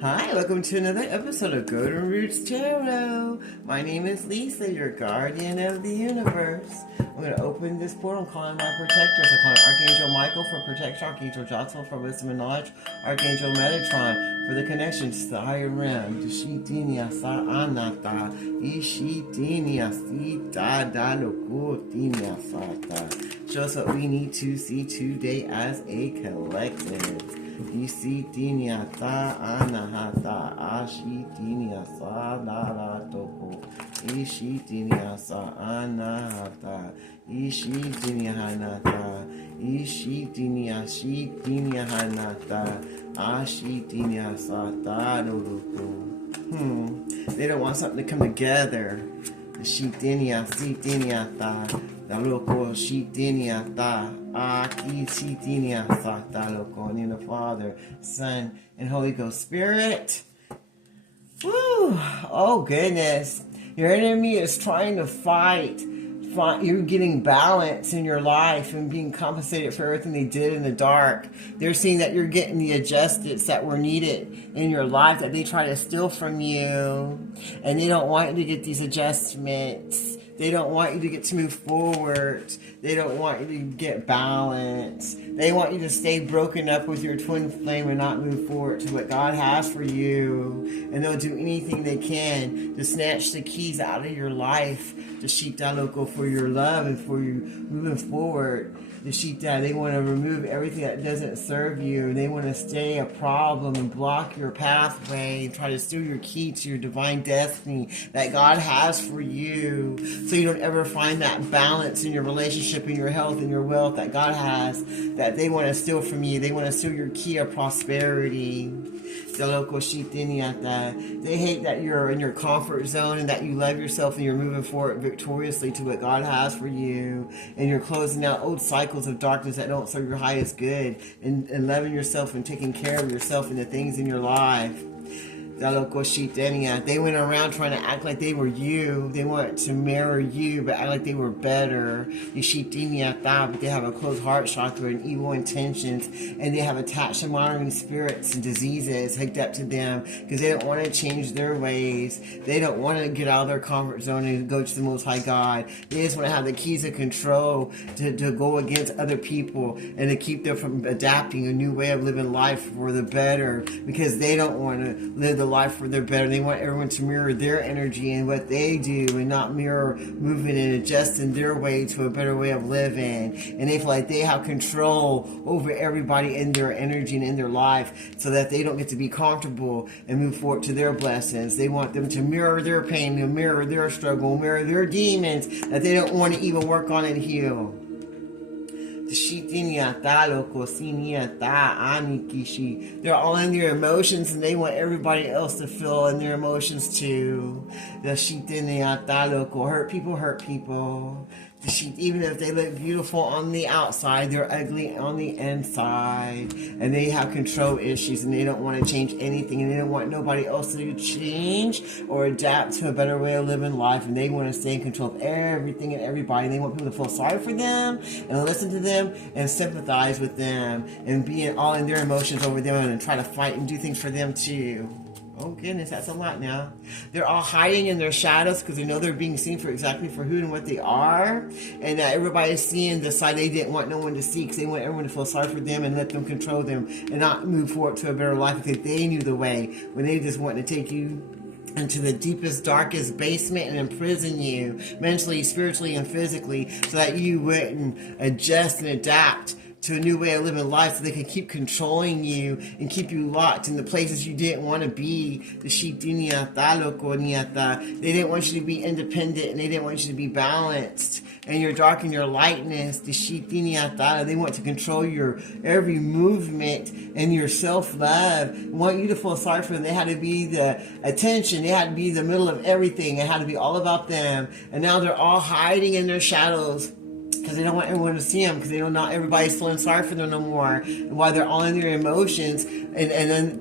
Hi, welcome to another episode of Golden Roots Tarot. My name is Lisa, your guardian of the universe. I'm going to open this portal and call on my protectors. I call on Archangel Michael for protection, Archangel Jocelyn for wisdom and knowledge, Archangel Metatron for the connections to the higher realm. Dishitinia sa anata, ishitinia sita dalokotinia sata. Show us what we need to see today as a collective. Isitinia ta anahata ashitinia sa naratoko ishitinia sa anahata ishitinia hanata ishitinia shitinia hanata ashitinia sa taroko. They don't want something to come together. Shitinia sitinia ta daloko shitinia ta aki shitinia sa daloko. In the Father, Son, and Holy Ghost Spirit. Woo! Oh goodness. Your enemy is trying to fight. You're getting balance in your life and being compensated for everything they did in the dark. They're seeing that you're getting the adjustments that were needed in your life that they try to steal from you. And they don't want you to get these adjustments. They don't want you to get to move forward. They don't want you to get balance. They want you to stay broken up with your twin flame and not move forward to what God has for you. And they'll do anything they can to snatch the keys out of your life, the Shita Loco, for your love and for you moving forward. The Shita, they want to remove everything that doesn't serve you. They want to stay a problem and block your pathway and try to steal your key to your divine destiny that God has for you. So you don't ever find that balance in your relationship, in your health, and your wealth that God has, that they want to steal from you. They want to steal your key of prosperity. They hate that you're in your comfort zone and that you love yourself and you're moving forward victoriously to what God has for you. And you're closing out old cycles of darkness that don't serve your highest good, and loving yourself and taking care of yourself and the things in your life. They went around trying to act like they were you. They wanted to mirror you, but act like they were better. But they have a closed heart chakra and evil intentions, and they have attached to monitoring spirits and diseases hooked up to them because they don't want to change their ways. They don't want to get out of their comfort zone and go to the Most High God. They just want to have the keys of control to go against other people and to keep them from adapting a new way of living life for the better, because they don't want to live the life for their better. They want everyone to mirror their energy and what they do and not mirror moving and adjusting their way to a better way of living. And they feel like they have control over everybody in their energy and in their life, so that they don't get to be comfortable and move forward to their blessings. They want them to mirror their pain, to mirror their struggle, mirror their demons that they don't want to even work on and heal. They're all in their emotions, and they want everybody else to feel in their emotions too. Hurt people. Even if they look beautiful on the outside, they're ugly on the inside, and they have control issues, and they don't want to change anything, and they don't want nobody else to change or adapt to a better way of living life, and they want to stay in control of everything and everybody. And they want people to feel sorry for them and listen to them and sympathize with them and be all in their emotions over them and try to fight and do things for them too. Oh goodness, that's a lot now. They're all hiding in their shadows because they know they're being seen for exactly for who and what they are, and that everybody's seeing the side they didn't want no one to see, because they want everyone to feel sorry for them and let them control them and not move forward to a better life because they knew the way, when they just want to take you into the deepest, darkest basement and imprison you mentally, spiritually, and physically, so that you wouldn't adjust and adapt to a new way of living life, so they can keep controlling you and keep you locked in the places you didn't want to be. They didn't want you to be independent, and they didn't want you to be balanced and your dark and your lightness. They want to control your every movement and your self-love. Want you to feel sorry for them. They had to be the attention. They had to be the middle of everything. It had to be all about them. And now they're all hiding in their shadows, because they don't want everyone to see them, because they know not everybody's feeling sorry for them no more, and while they're all in their emotions, and then and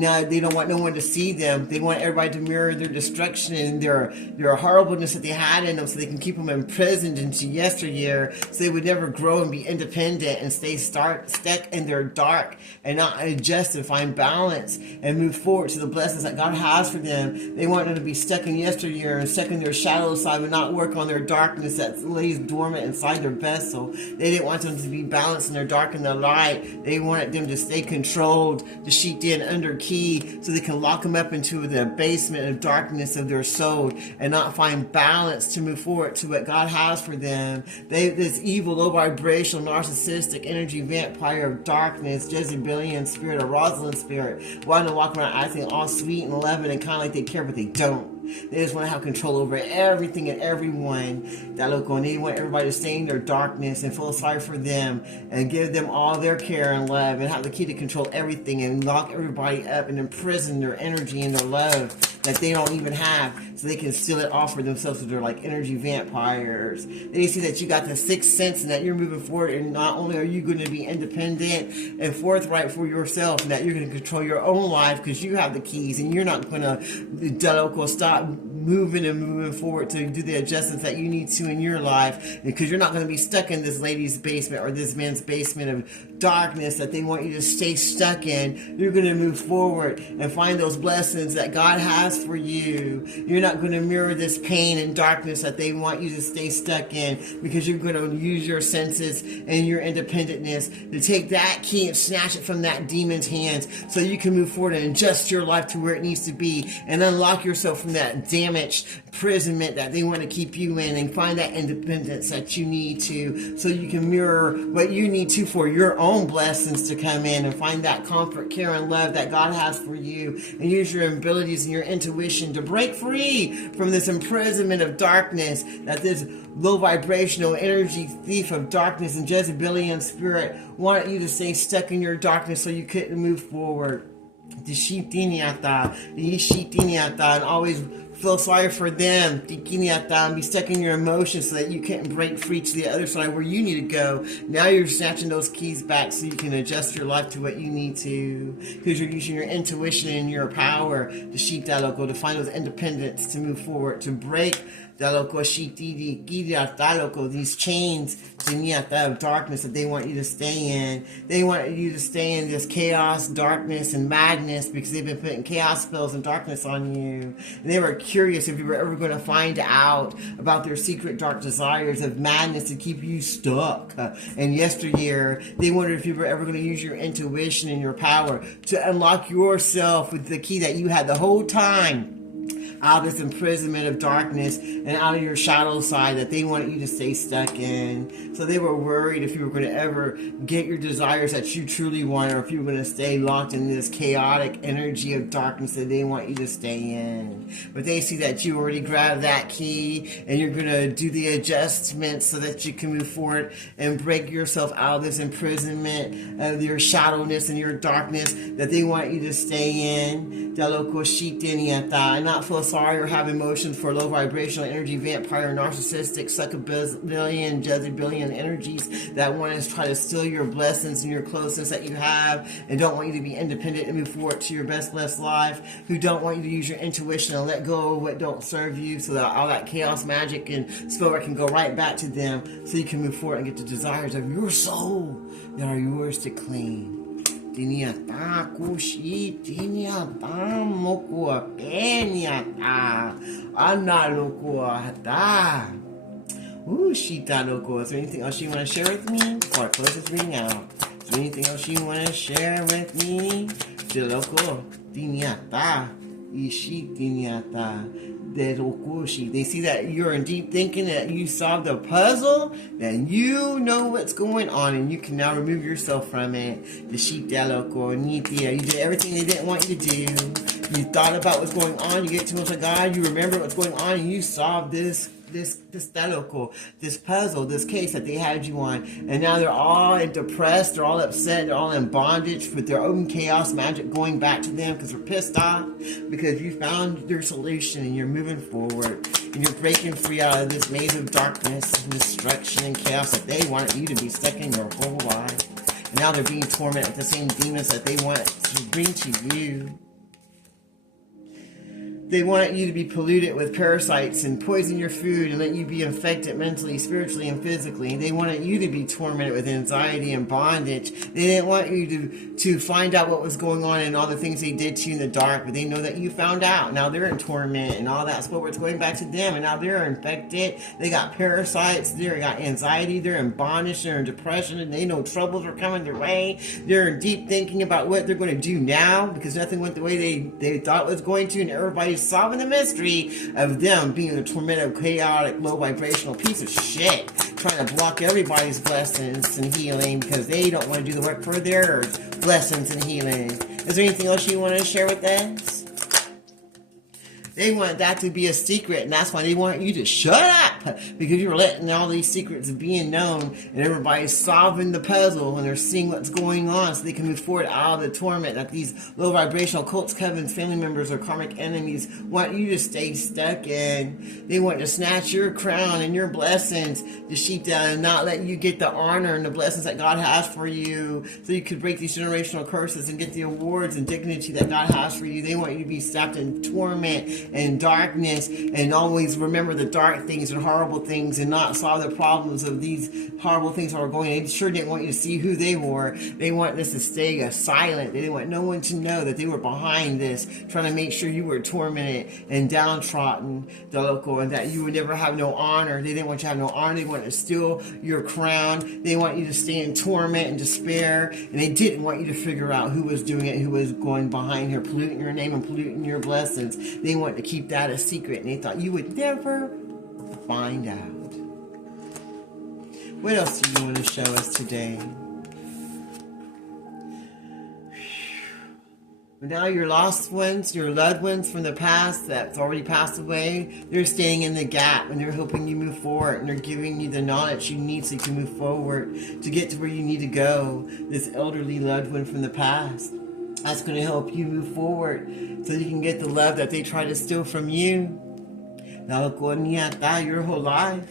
now they don't want no one to see them. They want everybody to mirror their destruction and their horribleness that they had in them, so they can keep them imprisoned into yesteryear, so they would never grow and be independent and stay stuck in their dark and not adjust and find balance and move forward to the blessings that God has for them. They want them to be stuck in yesteryear and stuck in their shadow side and not work on their darkness that lays dormant inside their vessel. They didn't want them to be balanced in their dark and their light. They wanted them to stay controlled, the sheep in under key, so they can lock them up into the basement of darkness of their soul and not find balance to move forward to what God has for them. This evil, low vibrational, narcissistic energy vampire of darkness, Jezebelian spirit, or Rosalind spirit, wanting to walk around acting all sweet and loving and kind of like they care, but they don't. They just want to have control over everything and everyone. And they want everybody to stay in their darkness and feel sorry for them and give them all their care and love and have the key to control everything and lock everybody up and imprison their energy and their love that they don't even have, so they can steal it off for themselves. So they're like energy vampires. They see that you got the sixth sense and that you're moving forward, and not only are you going to be independent and forthright for yourself, and that you're going to control your own life because you have the keys, and you're not going to stop moving forward to do the adjustments that you need to in your life, because you're not going to be stuck in this lady's basement or this man's basement of darkness that they want you to stay stuck in. You're going to move forward and find those blessings that God has for you. You're not going to mirror this pain and darkness that they want you to stay stuck in, because you're going to use your senses and your independentness to take that key and snatch it from that demon's hands, so you can move forward and adjust your life to where it needs to be and unlock yourself from that damaged imprisonment that they want to keep you in, and find that independence that you need to, so you can mirror what you need to for your own blessings to come in, and find that comfort, care, and love that God has for you, and use your abilities and your intuition to break free from this imprisonment of darkness that this low vibrational energy thief of darkness and Jezebelian spirit wanted you to stay stuck in your darkness so you couldn't move forward. And always feel sorry for them, and be stuck in your emotions so that you can't break free to the other side where you need to go. Now you're snatching those keys back so you can adjust your life to what you need to, because you're using your intuition and your power to find those independence, to move forward, to break these chains of darkness that they want you to stay in. They want you to stay in this chaos, darkness, and madness, because they've been putting chaos spells and darkness on you. And they were curious if you were ever going to find out about their secret dark desires of madness to keep you stuck. And yesteryear, they wondered if you were ever going to use your intuition and your power to unlock yourself with the key that you had the whole time, out of this imprisonment of darkness and out of your shadow side that they wanted you to stay stuck in. So they were worried if you were going to ever get your desires that you truly want, or if you were going to stay locked in this chaotic energy of darkness that they want you to stay in. But they see that you already grabbed that key, and you're going to do the adjustments so that you can move forward and break yourself out of this imprisonment of your shadowness and your darkness that they want you to stay in. And not feel sorry or have emotions for low vibrational energy vampire, narcissistic, succubalian, Jezebelian energies that want to try to steal your blessings and your closeness that you have, and don't want you to be independent and move forward to your best blessed life, who don't want you to use your intuition and let go of what don't serve you, so that all that chaos, magic, and spell work can go right back to them, so you can move forward and get the desires of your soul that are yours to claim. Ooh, Shita Loco. Is there anything else you want to share with me before I close this reading out? Is there anything else you want to share with me? Loco. They see that you're in deep thinking, that you solved the puzzle, then you know what's going on, and you can now remove yourself from it. You did everything they didn't want you to do. You thought about what's going on, you get too much of God, you remember what's going on, and you solved this puzzle, this case that they had you on, and now they're all depressed, they're all upset, they're all in bondage with their own chaos magic going back to them, because they're pissed off because you found their solution and you're moving forward. And you're breaking free out of this maze of darkness and destruction and chaos that they wanted you to be stuck in your whole life. And now they're being tormented with the same demons that they want to bring to you. They want you to be polluted with parasites and poison your food and let you be infected mentally, spiritually, and physically. They wanted you to be tormented with anxiety and bondage. They didn't want you to find out what was going on and all the things they did to you in the dark, but they know that you found out. Now they're in torment and all that's what's going back to them, and now they're infected. They got parasites, they got anxiety, they're in bondage, they're in depression, and they know troubles are coming their way. They're in deep thinking about what they're going to do now because nothing went the way they thought it was going to, and everybody's solving the mystery of them being a tormented, chaotic, low vibrational piece of shit, trying to block everybody's blessings and healing because they don't want to do the work for their blessings and healing. Is there anything else you want to share with us? They want that to be a secret, and that's why they want you to shut up, because you're letting all these secrets being known, and everybody's solving the puzzle, and they're seeing what's going on, so they can move forward out of the torment that these low vibrational cults, covens, family members, or karmic enemies want you to stay stuck in. They want to snatch your crown and your blessings, the sheep down, and not let you get the honor and the blessings that God has for you, so you could break these generational curses and get the awards and dignity that God has for you. They want you to be stopped in torment and darkness, and always remember the dark things and horrible things, and not solve the problems of these horrible things that are going on. They sure didn't want you to see who they were. They want this to stay silent. They didn't want no one to know that they were behind this, trying to make sure you were tormented and downtrodden, and that you would never have no honor. They didn't want you to have no honor. They wanted to steal your crown. They want you to stay in torment and despair, and they didn't want you to figure out who was doing it, who was going behind here, polluting your name and polluting your blessings. They want to keep that a secret, and they thought you would never find out. What else do you want to show us today? Now your lost ones, your loved ones from the past that's already passed away, they're staying in the gap, and they're helping you move forward, and they're giving you the knowledge you need so you can move forward to get to where you need to go. This elderly loved one from the past, that's going to help you move forward so you can get the love that they try to steal from you. Your whole life,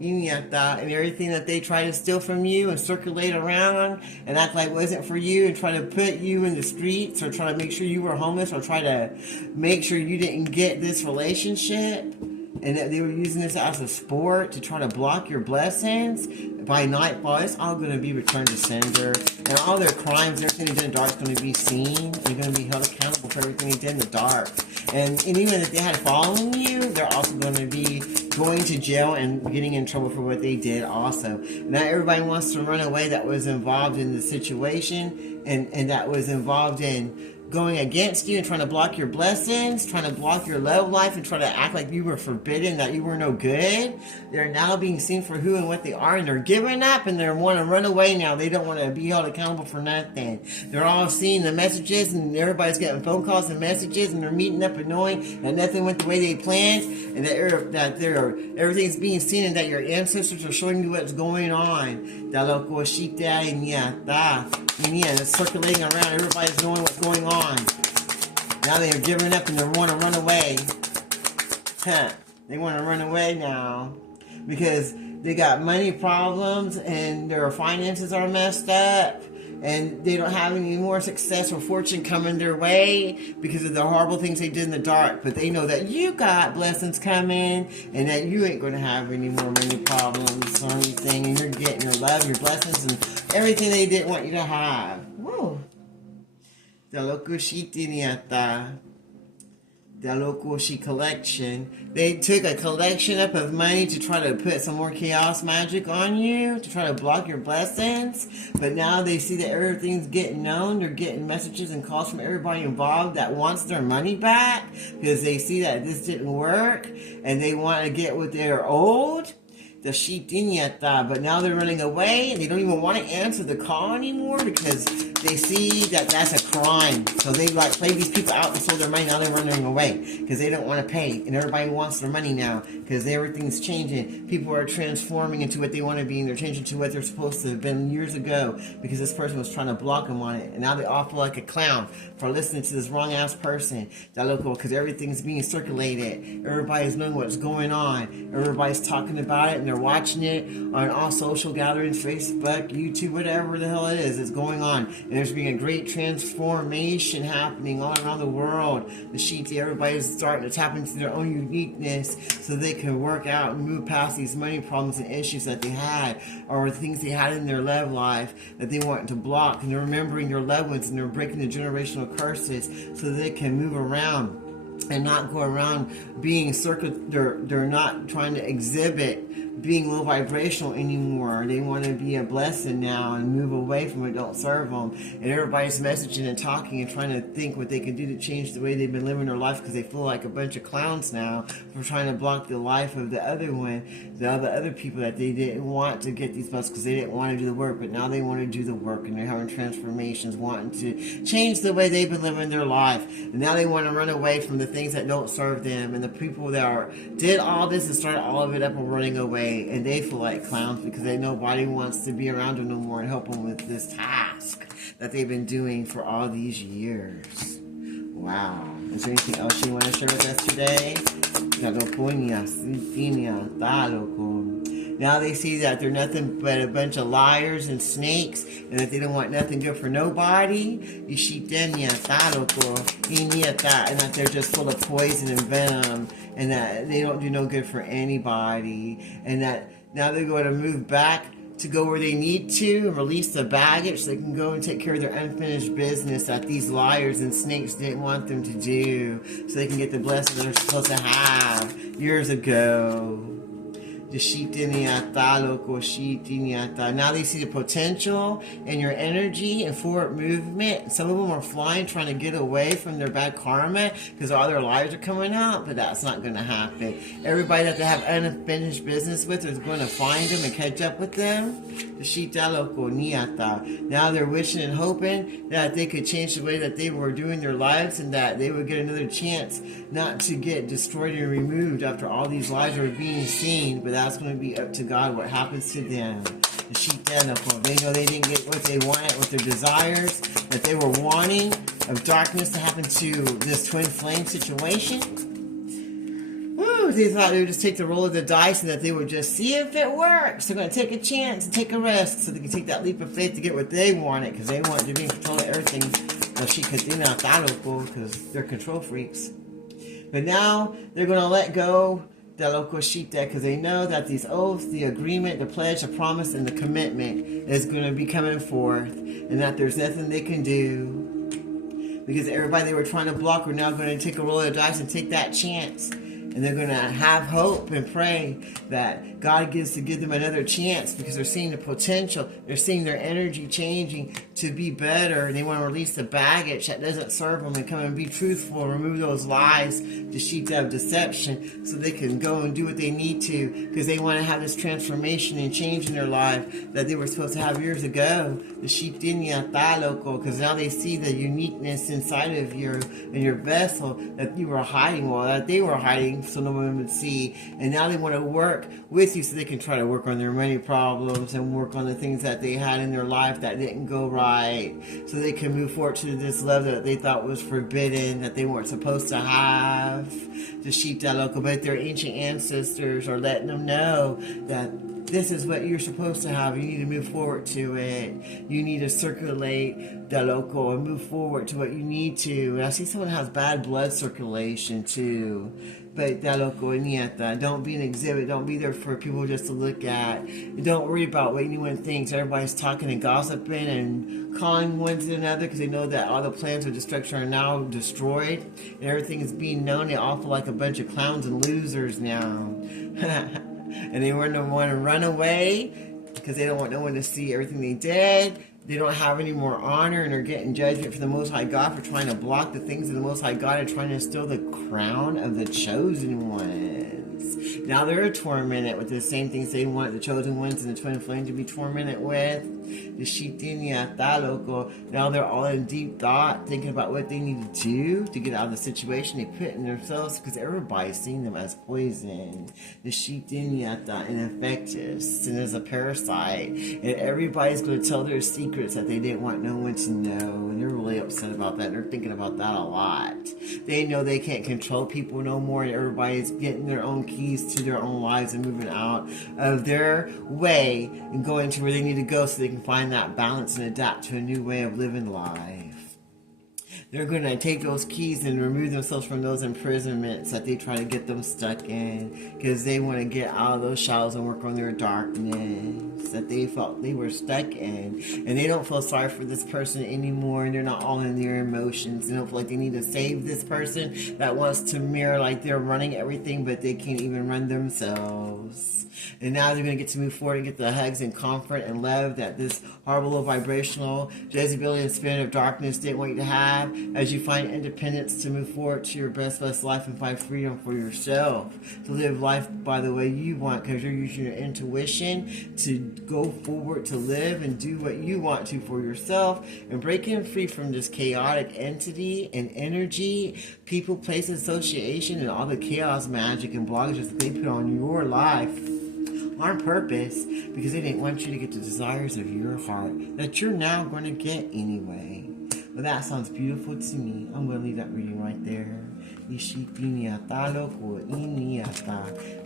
and everything that they try to steal from you and circulate around and act like it wasn't for you, and try to put you in the streets, or try to make sure you were homeless, or try to make sure you didn't get this relationship, and that they were using this as a sport to try to block your blessings. By nightfall, it's all going to be returned to sender, and all their crimes, everything they did in the dark is going to be seen. They're going to be held accountable for everything they did in the dark. And even if they had following you, they're also going to be going to jail and getting in trouble for what they did also. Not everybody wants to run away that was involved in the situation, and that was involved in going against you and trying to block your blessings, trying to block your love life, and trying to act like you were forbidden, that you were no good. They're now being seen for who and what they are, and they're giving up, and they want to run away now. They don't want to be held accountable for nothing. They're all seeing the messages, and everybody's getting phone calls and messages, and they're meeting up and knowing that nothing went the way they planned, and that everything's being seen, and that your ancestors are showing you what's going on. It's circulating around. Everybody's knowing what's going on. Now they are giving up and they want to run away. They want to run away now because they got money problems and their finances are messed up, and they don't have any more success or fortune coming their way because of the horrible things they did in the dark. But they know that you got blessings coming, and that you ain't going to have any more money problems or anything, and you're getting your love, your blessings, and everything they didn't want you to have. Woo! The local collection. They took a collection up of money to try to put some more chaos magic on you, to try to block your blessings. But now they see that everything's getting known. They're getting messages and calls from everybody involved that wants their money back, because they see that this didn't work and they want to get what they're owed. The sheep but now they're running away, and they don't even want to answer the call anymore because they see that that's a crime. So they like play these people out and stole their money. Now they're running away because they don't want to pay. And everybody wants their money now because everything's changing. People are transforming into what they want to be, and they're changing to what they're supposed to have been years ago because this person was trying to block them on it. And now they all feel like a clown for listening to this wrong ass person. That local, because everything's being circulated. Everybody's knowing what's going on. Everybody's talking about it and they're watching it on all social gatherings, Facebook, YouTube, whatever the hell it is. It's going on. And there's being a great transformation happening all around the world. The sheet, everybody's starting to tap into their own uniqueness so they can work out and move past these money problems and issues that they had, or things they had in their love life that they want to block. And they're remembering their loved ones, and they're breaking the generational curses so they can move around and not go around being they're not trying to exhibit being low vibrational anymore. They want to be a blessing now and move away from it. Don't serve them. And everybody's messaging and talking and trying to think what they can do to change the way they've been living their life because they feel like a bunch of clowns now for trying to block the life of the other one, the other people that they didn't want to get these bucks because they didn't want to do the work, but now they want to do the work and they're having transformations, wanting to change the way they've been living their life. And now they want to run away from the things that don't serve them, and the people that did all this and started all of it up are running away. And they feel like clowns because nobody wants to be around them no more and help them with this task that they've been doing for all these years. Wow. Is there anything else you want to share with us today? Now they see that they're nothing but a bunch of liars and snakes, and that they don't want nothing good for nobody. And that they're just full of poison and venom, and that they don't do no good for anybody. And that now they're going to move back to go where they need to and release the baggage so they can go and take care of their unfinished business that these liars and snakes didn't want them to do, so they can get the blessing they're supposed to have years ago. Now they see the potential in your energy and forward movement. Some of them are flying, trying to get away from their bad karma because all their lives are coming out, but that's not going to happen. Everybody that they have unfinished business with is going to find them and catch up with them. Now they're wishing and hoping that they could change the way that they were doing their lives and that they would get another chance not to get destroyed and removed after all these lives are being seen, but that's going to be up to God what happens to them. They know they didn't get what they wanted, what their desires that they were wanting of darkness to happen to this twin flame situation. Woo, they thought they would just take the roll of the dice and that they would just see if it works. They're going to take a chance and take a risk so they can take that leap of faith to get what they wanted because they want to be in control of everything. Because they're control freaks. But now they're going to let go the local sheepdog because they know that these oaths, the agreement, the pledge, the promise, and the commitment is going to be coming forth, and that there's nothing they can do because everybody they were trying to block are now going to take a roll of the dice and take that chance. And they're going to have hope and pray that God gives to give them another chance because they're seeing the potential. They're seeing their energy changing to be better. And they want to release the baggage that doesn't serve them and come and be truthful and remove those lies, the sheep of deception, so they can go and do what they need to because they want to have this transformation and change in their life that they were supposed to have years ago. The sheep because now they see the uniqueness inside of you and your vessel that you were hiding, well, that they were hiding so no one would see. And now they want to work with you so they can try to work on their money problems and work on the things that they had in their life that didn't go right, so they can move forward to this love that they thought was forbidden, that they weren't supposed to have. The sheep but their ancient ancestors are letting them know that this is what you're supposed to have. You need to move forward to it. You need to circulate the local and move forward to what you need to. And I see someone has bad blood circulation too. But don't be an exhibit. Don't be there for people just to look at. Don't worry about what anyone thinks. Everybody's talking and gossiping and calling one to another because they know that all the plans of destruction are now destroyed. And everything is being known. They all feel like a bunch of clowns and losers now. And they want to run away because they don't want no one to see everything they did. They don't have any more honor and are getting judgment from the Most High God for trying to block the things of the Most High God and trying to steal the crown of the chosen ones. Now they're tormented with the same things they want the chosen ones and the twin flame to be tormented with. The Shitiniata loco. Now they're all in deep thought, thinking about what they need to do to get out of the situation they put in themselves, because everybody's seeing them as poison. The Shitiniata, ineffective, sin as a parasite. And everybody's going to tell their secrets that they didn't want no one to know. And they're really upset about that. They're thinking about that a lot. They know they can't control people no more, and everybody's getting their own keys to their own lives and moving out of their way and going to where they need to go so they can find that balance and adapt to a new way of living life. They're going to take those keys and remove themselves from those imprisonments that they try to get them stuck in, because they want to get out of those shadows and work on their darkness that they felt they were stuck in. And they don't feel sorry for this person anymore, and they're not all in their emotions. They don't feel like they need to save this person that wants to mirror like they're running everything, but they can't even run themselves. And now they're going to get to move forward and get the hugs and comfort and love that this horrible low vibrational Jezebelian spirit of darkness didn't want you to have, as you find independence to move forward to your best life and find freedom for yourself to live life by the way you want, because you're using your intuition to go forward, to live and do what you want to for yourself, and breaking free from this chaotic entity and energy, people, place, association, and all the chaos, magic, and blockages that they put on your life on purpose, because they didn't want you to get the desires of your heart that you're now going to get anyway. Well, that sounds beautiful to me. I'm going to leave that reading right there. And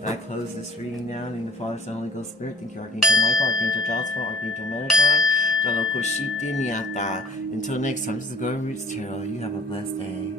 I close this reading down in the Father, Son, and Holy Ghost Spirit. Thank you, Archangel Michael, Archangel Joshua, Archangel Metatron. Until next time, this is Golden Roots Tarot. You have a blessed day.